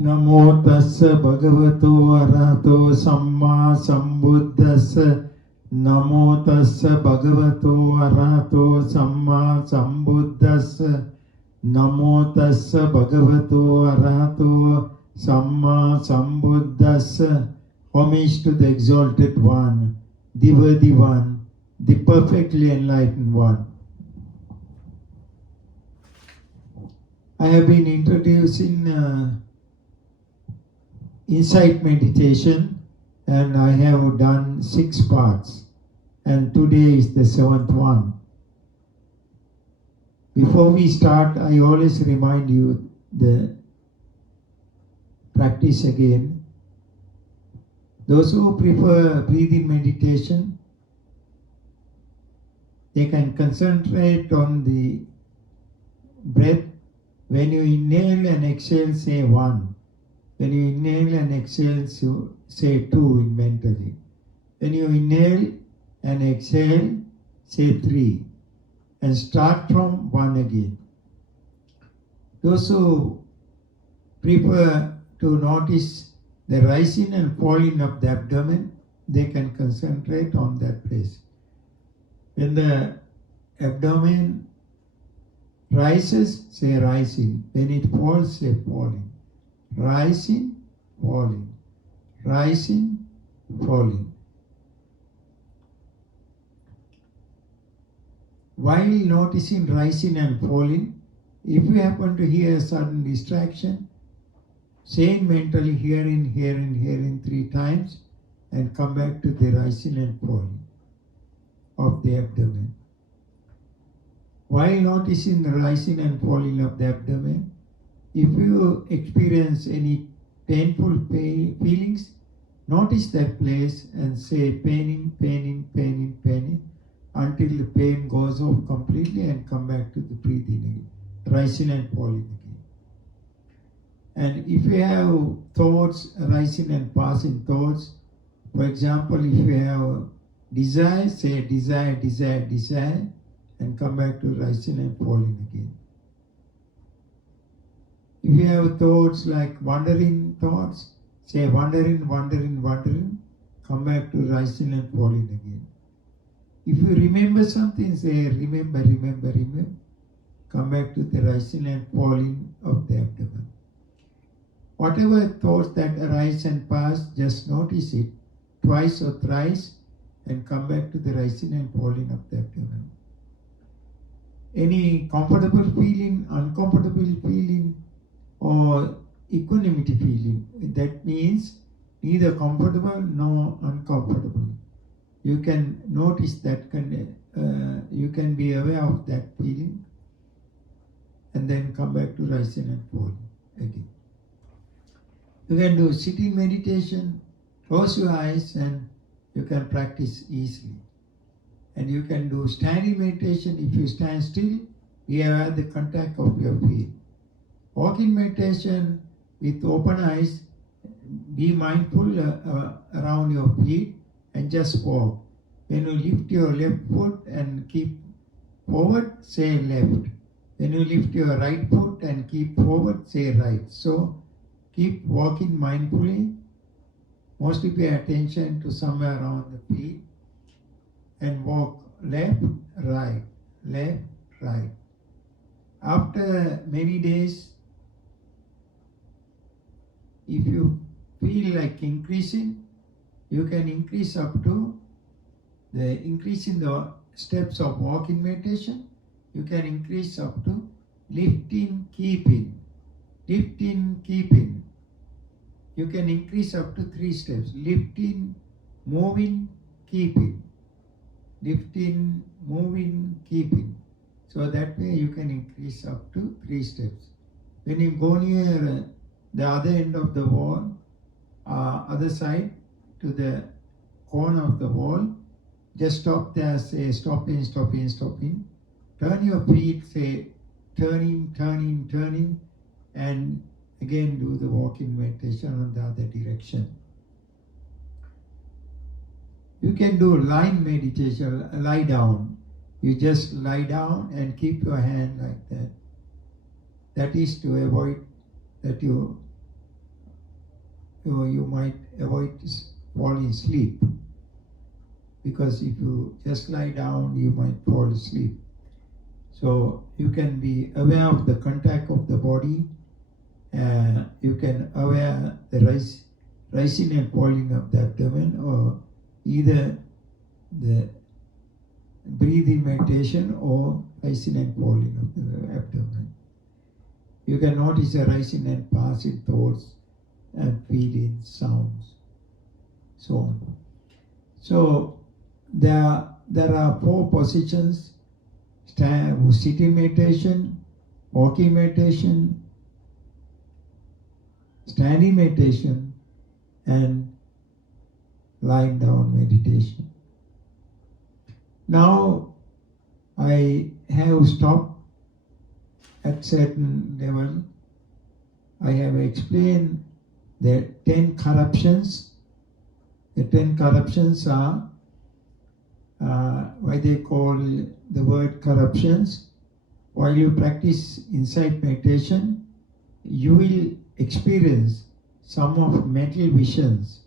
Namo tassa bhagavato arahato samma sambuddhassa. Namo tassa bhagavato arahato samma sambuddhassa. Namo tassa bhagavato arahato samma sambuddhassa. Homage to the exalted one, the worthy one, the perfectly enlightened one. I have been introducing insight meditation, and I have done 6 parts, and today is the 7th one. Before we start, I always remind you the practice again. Those who prefer breathing meditation, they can concentrate on the breath. When you inhale and exhale, say 1. When you inhale and exhale, say 2 mentally. When you inhale and exhale, say 3. And start from 1 again. Those who prefer to notice the rising and falling of the abdomen, they can concentrate on that place. When the abdomen rises, say rising. When it falls, say falling. Rising, falling. Rising, falling. While noticing rising and falling, if you happen to hear a sudden distraction, saying mentally hearing, hearing, hearing 3 times, and come back to the rising and falling of the abdomen. While noticing the rising and falling of the abdomen, if you experience any painful feelings, notice that place and say paining, paining, paining, paining, until the pain goes off completely and come back to the breathing again, rising and falling again. And if you have thoughts, rising and passing thoughts, for example, if you have desire, say desire, desire, desire, and come back to rising and falling again. If you have thoughts like wandering thoughts, say wandering, wandering, wandering, come back to rising and falling again. If you remember something, say remember, remember, remember, come back to the rising and falling of the abdomen. Whatever thoughts that arise and pass, just notice it twice or thrice and come back to the rising and falling of the abdomen. Any comfortable feeling, uncomfortable feeling, or equanimity feeling, that means neither comfortable nor uncomfortable. You can notice that, you can be aware of that feeling and then come back to rising and falling again. You can do sitting meditation, close your eyes and you can practice easily. And you can do standing meditation. If you stand still, you have the contact of your feet. Walking meditation with open eyes, be mindful around your feet and just walk. When you lift your left foot and keep forward, say left. When you lift your right foot and keep forward, say right. So keep walking mindfully. Mostly pay attention to somewhere around the feet and walk left, right, left, right. After many days, if you feel like increasing, you can increase up to increasing the steps of walking meditation. You can increase up to lifting, keeping, lifting, keeping. You can increase up to 3 steps: lifting, moving, keeping, lifting, moving, keeping. So that way you can increase up to 3 steps. When you go near the other end of the wall, other side to the corner of the wall, just stop there, say stopping, stopping, stopping. Turn your feet, say turning, turning, turning, and again do the walking meditation on the other direction. You can do lying meditation, lie down. You just lie down and keep your hand like that. That is to avoid that you you might avoid falling asleep, because if you just lie down, you might fall asleep. So you can be aware of the contact of the body. You can aware the rising and falling of the abdomen, or either the breathing meditation or rising and falling of the abdomen. You can notice the rising and passing thoughts and feelings, sounds, so on. So there are 4 positions: sitting meditation, walking meditation, standing meditation, and lying down meditation. Now I have stopped at certain level. I have explained the 10 corruptions. The 10 corruptions are why they call the word corruptions. While you practice insight meditation, you will experience some of mental visions,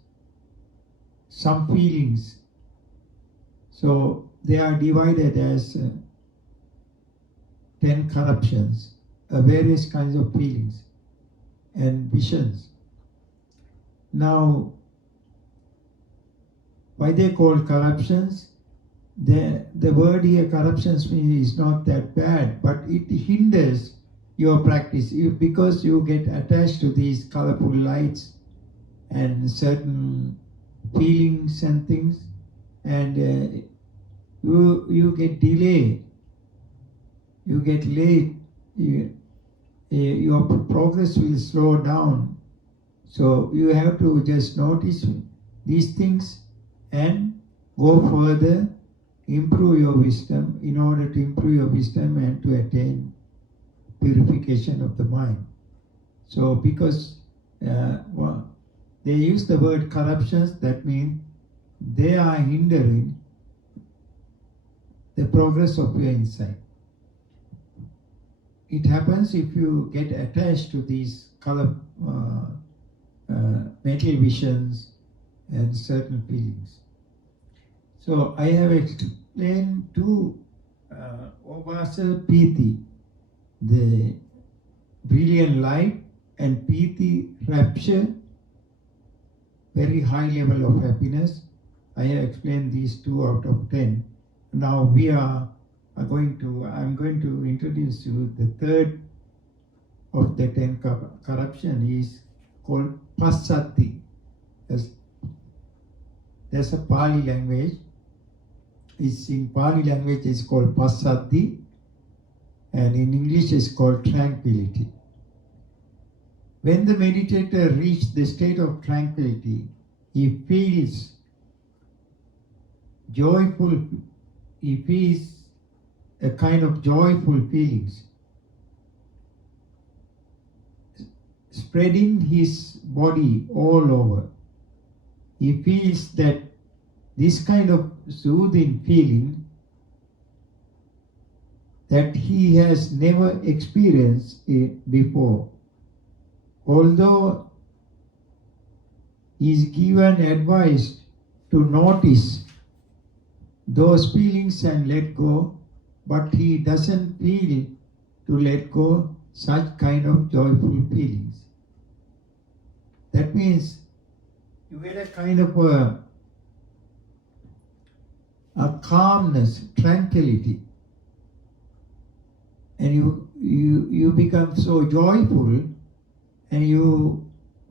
some feelings. So they are divided as 10 corruptions, various kinds of feelings and visions. Now, why they call corruptions? The word here, corruptions, is not that bad, but it hinders your practice because you get attached to these colorful lights and certain feelings and things, and you get delay, you get late, your progress will slow down. So you have to just notice these things and go further, improve your wisdom, in order to improve your wisdom and to attain purification of the mind. So because they use the word corruptions, that means they are hindering the progress of your insight. It happens if you get attached to these color, mental visions and certain feelings. So I have explained 2 Obasa Piti, the brilliant light, and Piti, rapture, very high level of happiness. I have explained these 2 out of 10. Now I'm going to introduce you the 3rd of the 10 corruption is called Passati. There's a Pali language. In Pali language it's called Passati, and in English it's called tranquility. When the meditator reaches the state of tranquility, he feels joyful, he feels a kind of joyful feelings spreading his body all over. He feels that this kind of soothing feeling that he has never experienced it before. Although he is given advice to notice those feelings and let go, but he doesn't feel to let go such kind of joyful feelings. That means you get a kind of a calmness, tranquility, and you become so joyful, and you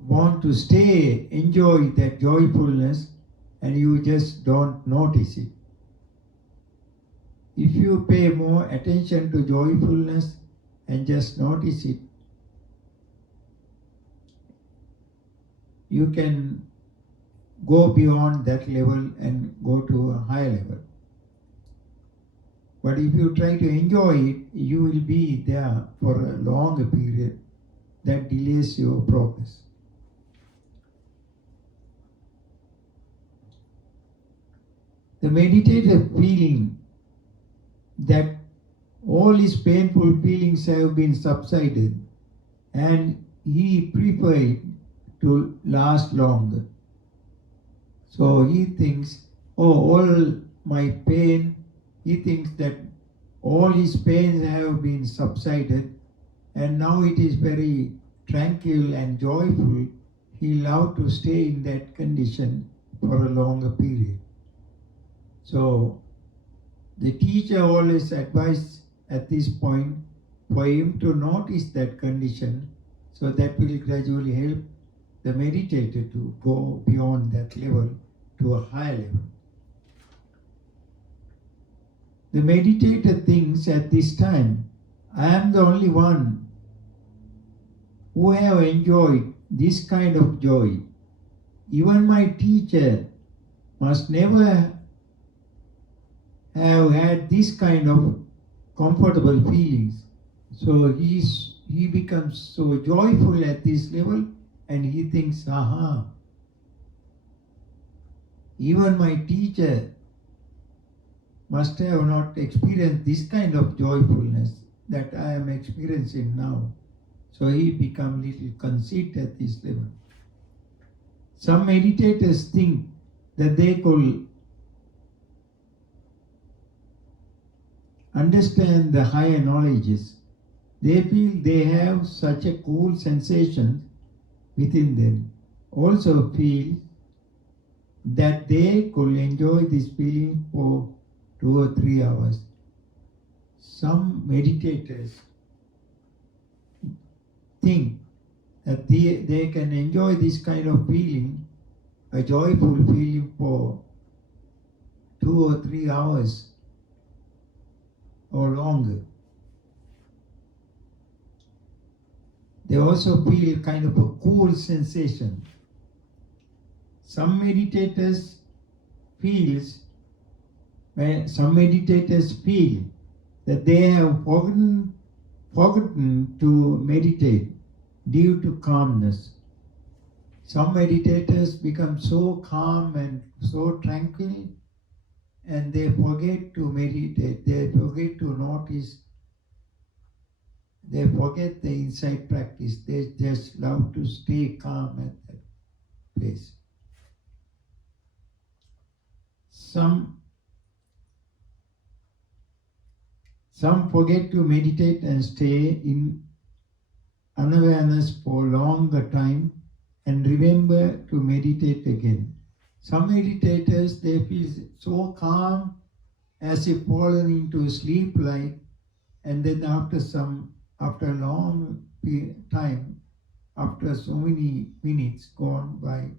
want to stay, enjoy that joyfulness, and you just don't notice it. If you pay more attention to joyfulness and just notice it, you can go beyond that level and go to a higher level. But if you try to enjoy it, you will be there for a longer period. That delays your progress. The meditative feeling that all his painful feelings have been subsided, and he preferred to last longer. So he thinks, oh, all my pain, he thinks that all his pains have been subsided and now it is very tranquil and joyful. He loved to stay in that condition for a longer period. So the teacher always advised at this point for him to notice that condition, so that will gradually help the meditator to go beyond that level to a higher level. The meditator thinks at this time, I am the only one who have enjoyed this kind of joy. Even my teacher must never have had this kind of comfortable feelings. So he becomes so joyful at this level and he thinks, aha, even my teacher must have not experienced this kind of joyfulness that I am experiencing now. So he becomes little conceit at this level. Some meditators think that they could understand the higher knowledges. They feel they have such a cool sensation within them. Also feel that they could enjoy this feeling for 2 or 3 hours. Some meditators think that they can enjoy this kind of feeling, a joyful feeling for 2 or 3 hours or longer. They also feel kind of a cool sensation. Some meditators feel that they have forgotten to meditate due to calmness. Some meditators become so calm and so tranquil and they forget to meditate, they forget to notice, they forget the insight practice, they just love to stay calm at that place. Some forget to meditate and stay in unawareness for longer time and remember to meditate again. Some meditators, they feel so calm as if fallen into sleep like, and then after a long time, after so many minutes gone by,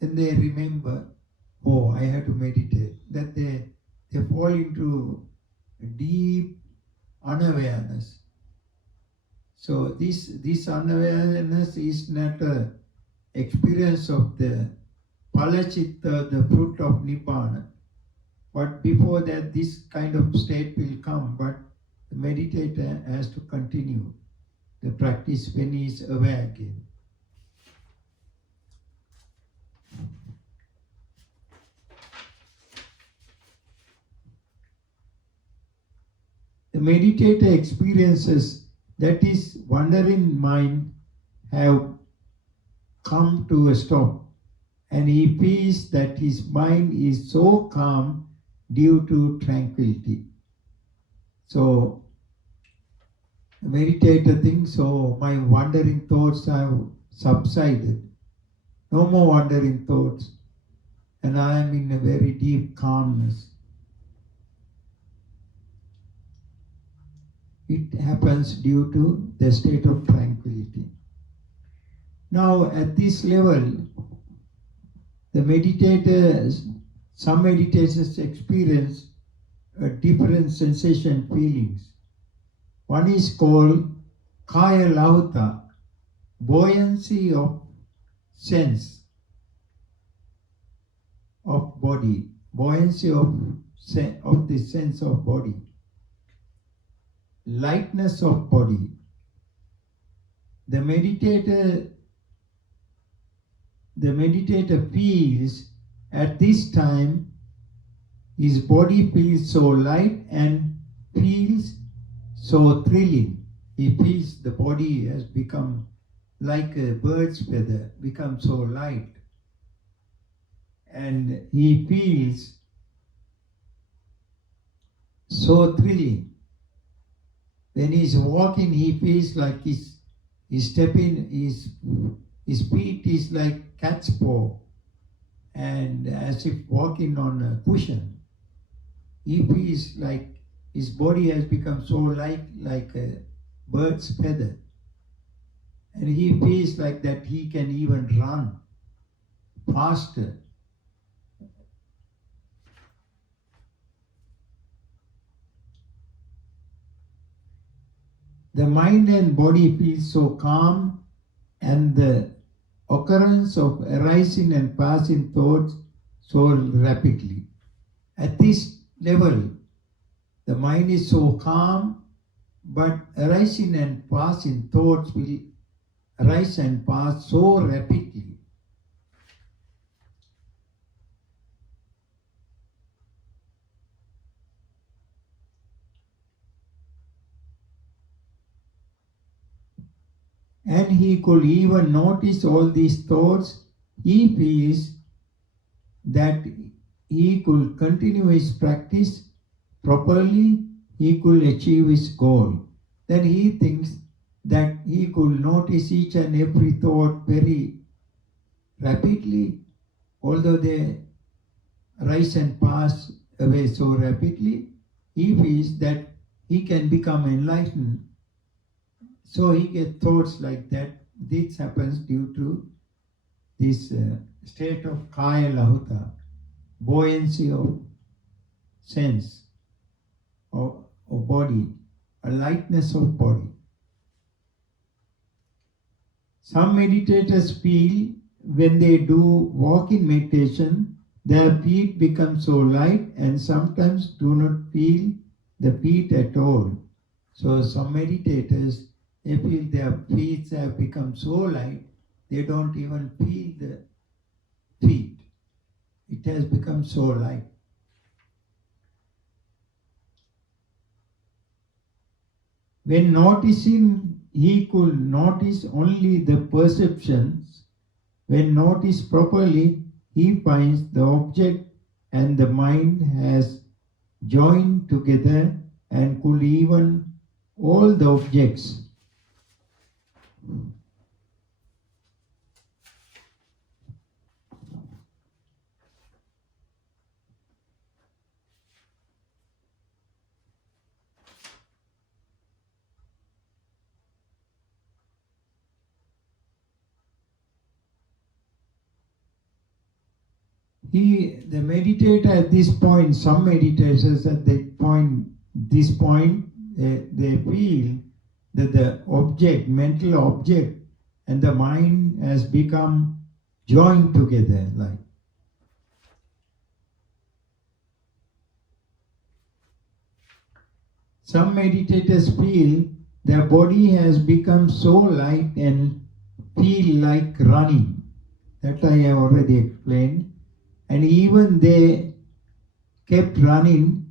then they remember, oh, I have to meditate. That they fall into deep unawareness. So this unawareness is not an experience of the palachitta, the fruit of Nibbana. But before that, this kind of state will come, but the meditator has to continue the practice when he is aware again. The meditator experiences that his wandering mind have come to a stop, and he feels that his mind is so calm due to tranquility. So the meditator thinks, oh, my wandering thoughts have subsided. No more wandering thoughts, and I am in a very deep calmness. It happens due to the state of tranquility. Now at this level, some meditators experience a different sensation feelings. One is called Kaya Lauta, buoyancy of sense of body, buoyancy of the sense of body, lightness of body. The meditator feels at this time his body feels so light and feels so thrilling. He feels the body has become like a bird's feather, becomes so light. And he feels so thrilling. When he's walking, he feels like he's stepping, his feet is like cat's paw, and as if walking on a cushion. He feels like his body has become so light like a bird's feather. And he feels like that he can even run faster. The mind and body feel so calm, and the occurrence of arising and passing thoughts so rapidly. At this level, the mind is so calm, but arising and passing thoughts will arise and pass so rapidly. And he could even notice all these thoughts. He feels that he could continue his practice properly, he could achieve his goal. Then he thinks that he could notice each and every thought very rapidly, although they rise and pass away so rapidly. He feels that he can become enlightened. So he gets thoughts like that. This happens due to this state of kaya lahuta, buoyancy of sense of body, a lightness of body. Some meditators feel when they do walking meditation, their feet become so light and sometimes do not feel the feet at all. So some meditators, they feel their feet have become so light, they don't even feel the feet. It has become so light. When noticing, he could notice only the perceptions. When noticed properly, he finds the object and the mind has joined together and could even all the objects. The meditator at this point, some meditators at this point, they feel that the object, mental object, and the mind has become joined together. Like some meditators feel their body has become so light and feel like running. That I have already explained. And even they kept running,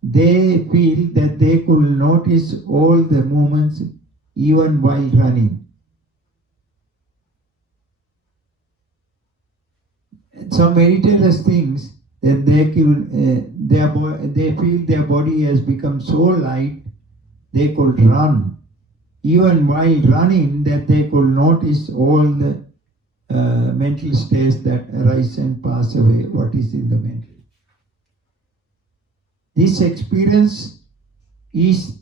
they feel that they could notice all the movements even while running. Some meditators think that they feel their body has become so light they could run. Even while running, that they could notice all the mental states that arise and pass away, what is in the mental. This experience is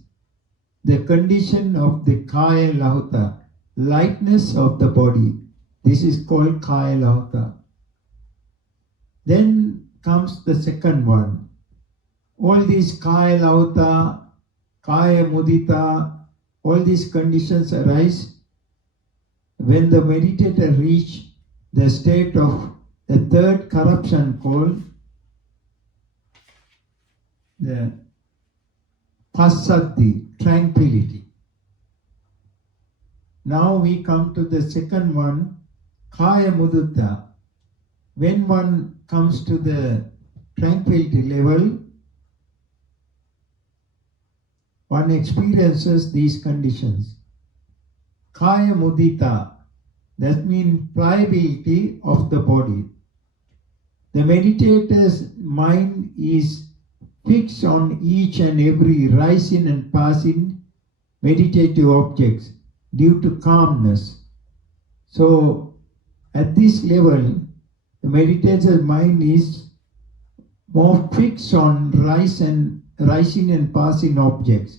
the condition of the kaya lahuta, lightness of the body. This is called kaya lahuta. Then comes the second one. All these kaya lahuta, kaya mudita, all these conditions arise when the meditator reach the state of the third corruption called the passaddhi, tranquility. Now we come to the second one, kaya mudita. When one comes to the tranquility level, one experiences these conditions. Kaya mudita, That means pliability of the body. The meditator's mind is fixed on each and every rising and passing meditative objects due to calmness. So at this level, the meditator's mind is more fixed on rising and passing objects.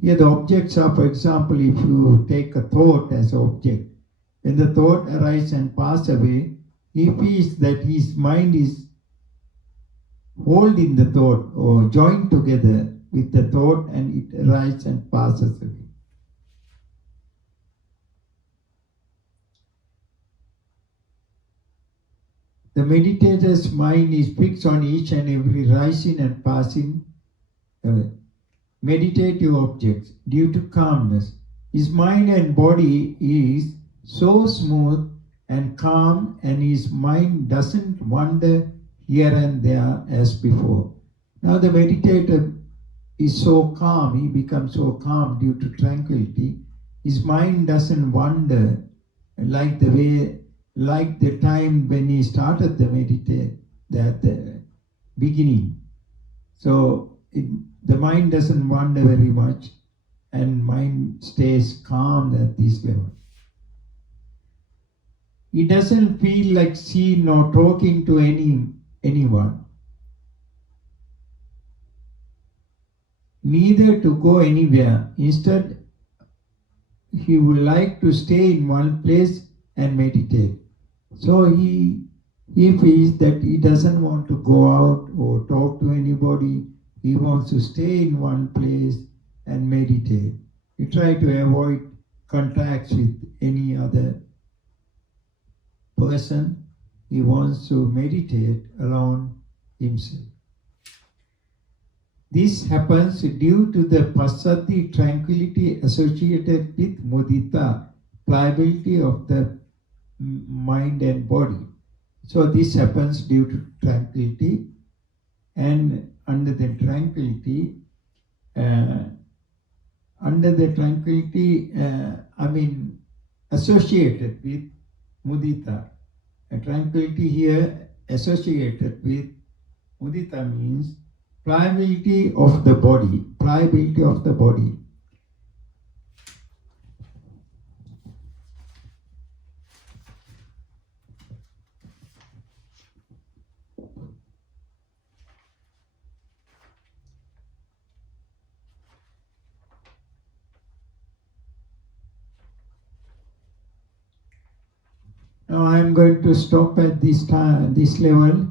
Here the objects are, for example, if you take a thought as an object, when the thought arises and passes away, he feels that his mind is holding the thought or joined together with the thought, and it arises and passes away. The meditator's mind is fixed on each and every rising and passing meditative objects due to calmness. His mind and body is so smooth and calm, and his mind doesn't wander here and there as before. Now the meditator is so calm, he becomes so calm due to tranquility. His mind doesn't wander like the time when he started the meditate, at the beginning. So the mind doesn't wander very much, and mind stays calm at this level. He doesn't feel like seeing or talking to anyone, neither to go anywhere. Instead, he would like to stay in one place and meditate. So he feels that he doesn't want to go out or talk to anybody. He wants to stay in one place and meditate. He tries to avoid contacts with any other person. He wants to meditate alone himself. This happens due to the passaddhi, tranquility associated with mudita, pliability of the mind and body. So this happens due to tranquility, and under the tranquility, associated with mudita. Tranquility here associated with mudita means pliability of the body, pliability of the body. Now I am going to stop at this level.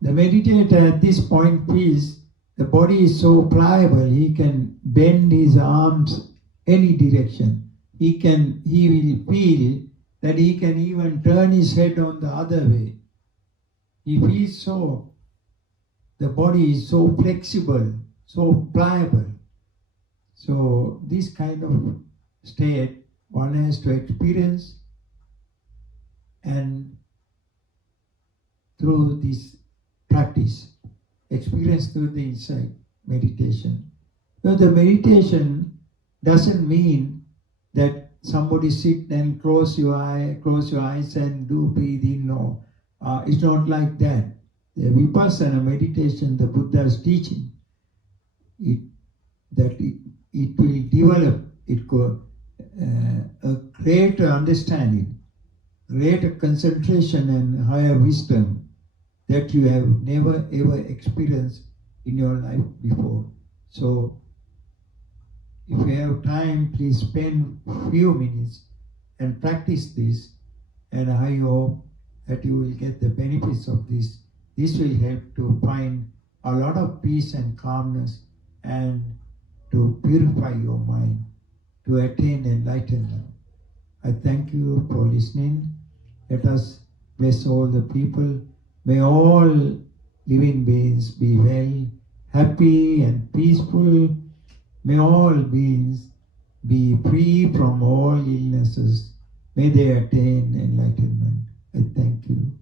The meditator at this point feels the body is so pliable, he can bend his arms any direction. He will feel that he can even turn his head on the other way. He feels so, the body is so flexible, so pliable. So this kind of state one has to experience, and through this practice, experience through the insight meditation. Now the meditation doesn't mean that somebody sit and close your eyes and do breathe in. No, it's not like that. The vipassana meditation, the Buddha's teaching, it will develop a greater understanding, greater concentration, and higher wisdom that you have never ever experienced in your life before. So if you have time, please spend a few minutes and practice this, and I hope that you will get the benefits of this. This will help to find a lot of peace and calmness, and to purify your mind, to attain enlightenment. I thank you for listening. Let us bless all the people. May all living beings be well, happy and peaceful. May all beings be free from all illnesses. May they attain enlightenment. I thank you.